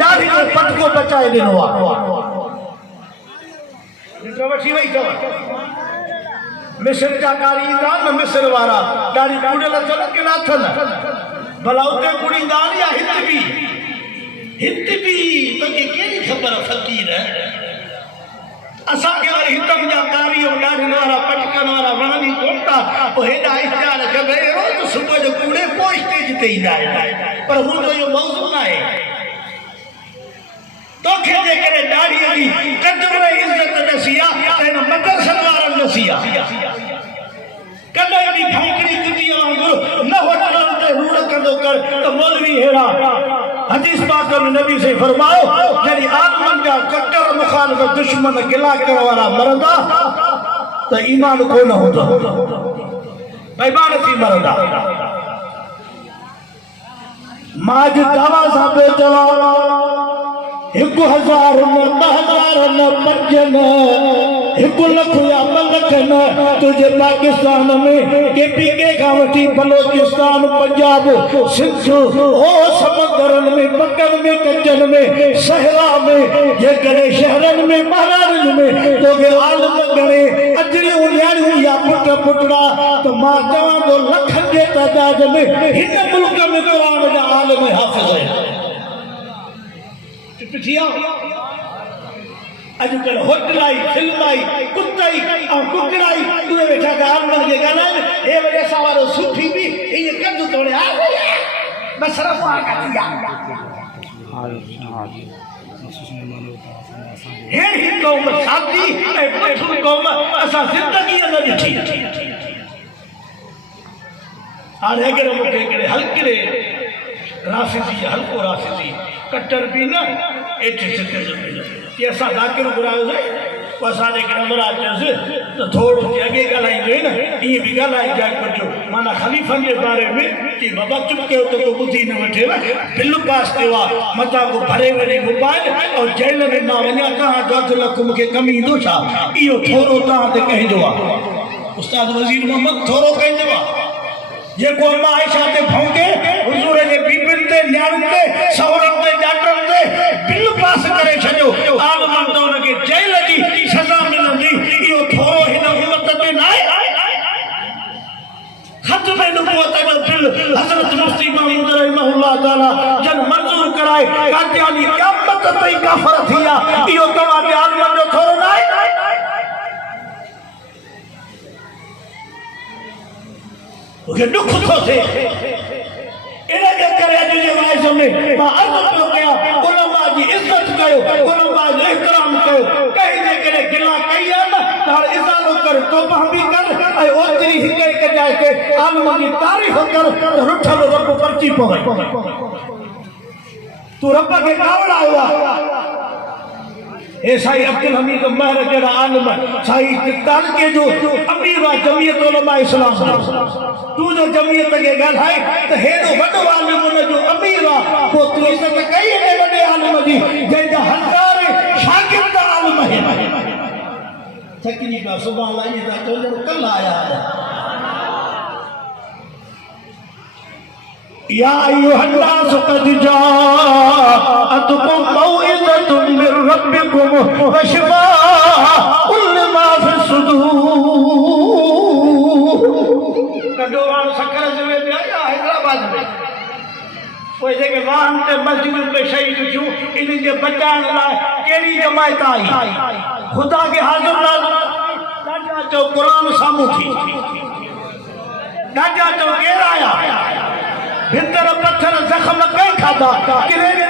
दाढ़ी जो पटको बचाए दिनो आ वठी वई तो मिस्र जा कारीगर न मिस्र वारा दाढ़ी कुड़ल चल के नाथन भला उते कुड़ी दाढ़ी या हित भी तो के केड़ी खबर फकीर है असा के वरी हितम जा कारी और दाढ़ी वाला पटकन वाला वणी कोटा ओ हेडा इख्तियार करे रोज सुबह जो कूड़े को स्टेज ते ईंदा पर हूं तो यो मौजू ना है तो के जे करे दाढ़ी दी कदर इज्जत दसिया तेन मकर सलवार दसिया कदे भी भंकरी कुटी वांगुर न होटल ते रूड़ कंदो कर तो मौलवी हेड़ा हदीस पाक में नबी से फरमाओ जड़ी आदम का कट्टर मुखालिफ दुश्मन गिला करने वाला मरदा तो ईमान को न होता बेईमान थी मरदा माज दावा साबे जवाब 1000 न 10000 न 5 न 1 लाख या 2 लाख न तुझे पाकिस्तान में केपीके का वठी बलोचिस्तान पंजाब सिंध ओ समंदरन में बकन में कच्चन में सहरा में ये करे शहरन में महाराजन में तो के आलम करे अजरी उन्याणी या पुटड़ा तो मां जवां दो लख के तादाद में हिन मुल्क में कुरान जा आलम हाफिज है पिठिया अजकल होटलाई फिल्माई कुत्ताई और कुकड़ाई तुरे बेटा गाल मन के गाना ए वजह सवारो सूफी भी ये कद्दू तोड़े आ गया बस रफा कर दिया हे कौम शादी ए पठुन कौम असा जिंदगी न ॾिठी हाणे अगरि मूंखे हिकिड़े हल्के राशिदी हल्को राशिदी कट्टर भी न एठे सिटे कि असां ज़ाकिर घुरायोसीं पोइ असांजे नंबर अचेसि तो थोरो अॻे ॻाल्हाईंदो न ईअं बि ॻाल्हाइजाए कजो माना ख़लीफ़नि जे बारे में कि बाबा चुप कयो त को ॿुधी न वठेव बिल पास थियो आहे मथां को भरे वञे मोबाइल और जेल में न वञा तव्हां जो 8 लाख मूंखे कमु ईंदो छा इहो थोरो तव्हां ते कंहिंजो आहे उस्ताद वज़ीर मोहम्मद थोरो कंहिंजो आहे जेको अम्मा आयशा ते भौंके हुजूर जे बीबिन ते न्याणियुनि ते सहुरनि ते ॼाटनि ते बिल पास करे छॾियो आलमन त उनखे जेल जी सज़ा मिलंदी इहो थोरो हिन उम्मत ते न आहे खत्म नबूवत जो बिल हज़रत मुफ्ती महमूद रहमहुल्लाह ताला जन मंजूर कराए कादियानी क़यामत ताईं काफ़िर थी विया इहो तव्हां जे आलमन जो थोरो न आहे मुझे दुख थो थे इने के करे अज जे वाइस में मां अर्ज पियो कया उलमा जी इज्जत कयो उलमा जो एहतराम कयो कहीं जे करे गिला कई न तार इजालो कर तौबा भी कर ए ओतरी हिक हिक जाए के आलम जी तारीफ कर रुठल रब परची पवे तू रब के कावड़ आया ए साईं अब्दुल हमीद महर जड़ा आलम साईं तालके जो अमीर वा जमीयत उलमा इस्लाम तू जो जमीयत के ॻाल्हाए त हेॾो वॾो आलिम उन जो अमीर आहे पोइ तूं इज़त कई एॾे वॾे आलिम जी जंहिंजा हज़ार शागिर्द आलिम आहिनि थकिजी पिया सुभाणे अलाह ईअं था चओ ॼण कल्ह आया या अय्युहन्नास क़द जाअतकुम मौइज़तुम मिर रब्बिकुम व शिफ़ाउन लिमा फ़िस सुदूर कॾोवान सकर जिले में या हैदराबाद में पोइ जेके वाहन ते मस्जिद पे शहीद थियूं इन जे बचाइण लाइ कहिड़ी जमायत आई ख़ुदा के हाज़िर नाज़िर ॾाढा चओ क़ुरान साम्हूं थी ॾाढा चओ केरु आया भितर पत्थर ज़ख़्म कई खाधा किरे जे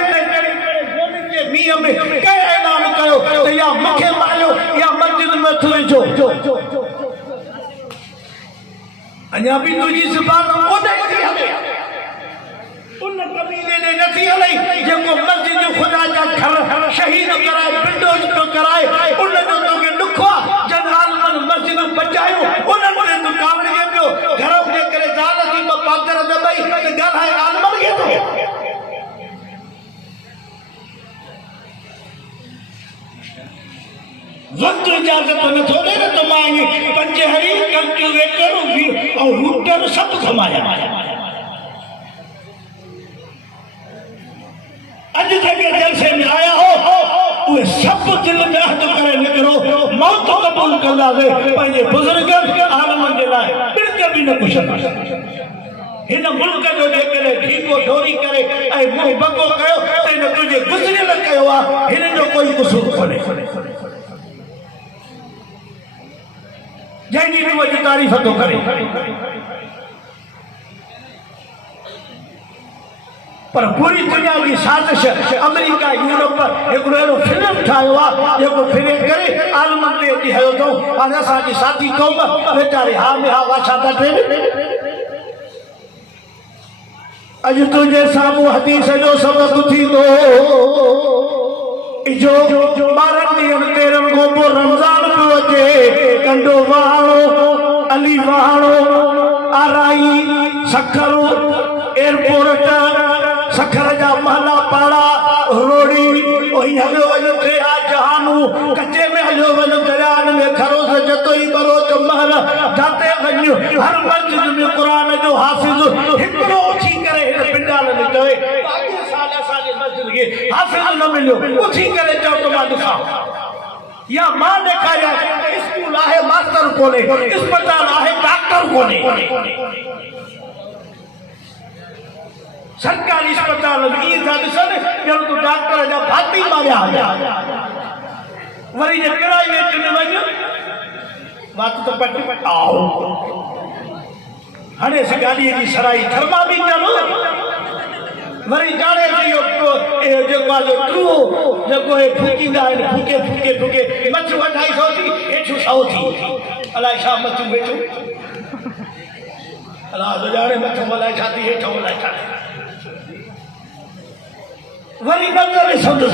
मींहं में कई ऐलान कयो त या मूंखे मारियो या मस्जिद में थुरिजो अञा बि तुंहिंजी ज़ुबान ओॾे थी हले उन कबीले ने नथी हलई जेको मस्जिद ख़ुदा जा घर शहीद कराए विंडोज तो कराए उन जो तोखे ॾुख आहे जन आलमन मस्जिद बचायो उन्हनि ते तूं कावड़ीअ पियो घर जे करे ज़ाल थी पाकर दॿई त ॻाल्हाए आलमन खे थो वक्त इजाजत न थोड़े न तो मांगे पंचहरी कल्टिवेटर और रूटर सब घुमाया अज अज जेके जलसे में आया हो उहे सब दिल में अहद करे निकरो मौत कबूल कंदासे पंहिंजे बुजुर्ग आलमन जे लाइ बिल्कुल भी न कुछ हिन मुल्क जो जेकॾहिं ठीको ढोरी करे ऐं मुंहुं बको कयो त हिन तुंहिंजे गुज़रियल कयो आहे हिन जो कोई कसूर कोन्हे जंहिंजी तूं अॼु तारीफ़ थो करे पर पूरी दुनिया की साजिश अमेरिका यूरोप हिकिड़ो अहिड़ो फिल्म ठाहियो आहे जेको फिरे करे आलमन ते अची हयो अथऊं हाणे असांजी साथी क़ौम वीचारे हा में हा वाछा था ॾियनि अज तुझे सामू हदीस जो सबक थींदो इजो 12 ॾींहंनि तेरनि खां पोइ रमज़ान पियो अचे कंडो वहाणो अली वहाणो आराई सखर एयरपोर्ट सखर जा महला पाड़ा रोड़ी वही हलियो वञो टे जहानू कचे में हलियो वञो दरियान में खरो से जतो ई बरो जो महल जाते वञो हर मस्जिद में क़ुरान जो हाफ़िज़ हिकिड़ो उथी करे हिन पिंडाल में चवे अॻे साल असांजे मस्जिद खे हाफ़िज़ न मिलियो उथी करे चओ त मां ॾिसां या मां ॾेखारियां स्कूल आहे मास्टर कोन्हे अस्पताल आहे डॉक्टर कोन्हे सरकारी अस्पताल में ई था ॾिसनि ॼण तूं डॉक्टर जा भाती मारिया वरी जे प्राइवेट में वञ बात तो पट आओ हाणे से गाड़ीअ जी सराई थर्मामीटर वरी जाने जो जेको आहे ट्रू जेको हे फूकींदा आहिनि फूके फूके फूके मच्छू 250 थी हेठियूं 100 थी अलाए छा मच्छू वेठो अलाह जो ॼाणे मच्छू अलाए छा थी हेठो अलाए छा वरी नज़र ॾिसंदो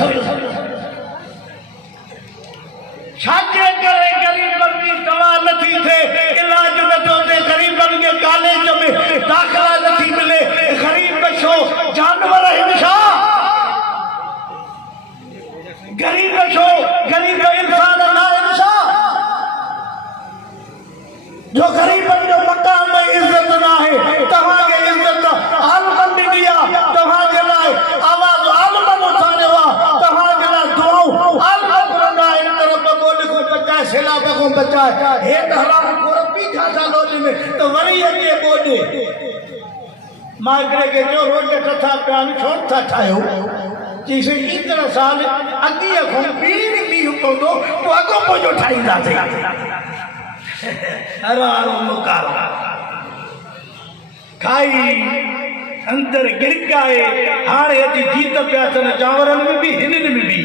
छाजे करे गरीबन की दवा नथी थे इलाज नथो थे गरीबन के कॉलेज में दाखिला नथी मिले गरीब छो जानवर हिमशा गरीब छो गरीब इंसान ना हिमशा जो गरीबन जो मकाम में इज्जत ना है तव्हां के इज्जत आलमन दी दिया तव्हां के लाइ आवाज आलमन उठाने वा तव्हां के लाइ दुआऊं आलमन करना इन तरफ बोल को बचाए सैलाब को बचाए हे हराम को पीछा सा लोली में तो वरी अगे बोले मागरे के जो रोज कथा प्यान छोड़ था ठायो जैसे इतना साल अगी को पीर भी हुंदो तो अगो पोजो ठाईंदा थे हरारो मुकार खाई अंदर गिरकाए हाणे अची जीत पिया अचनि चांवरनि में भी हिननि में भी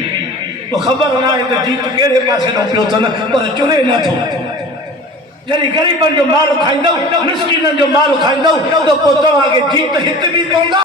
तो ख़बर ना है तो जीत केड़े पासे न पियो अचनि पर चुरे नथो जॾहिं ग़रीबनि जो माल खाईंदव मिसकिननि जो माल खाईंदव तो पोइ तव्हांखे जीत हित बि पवंदा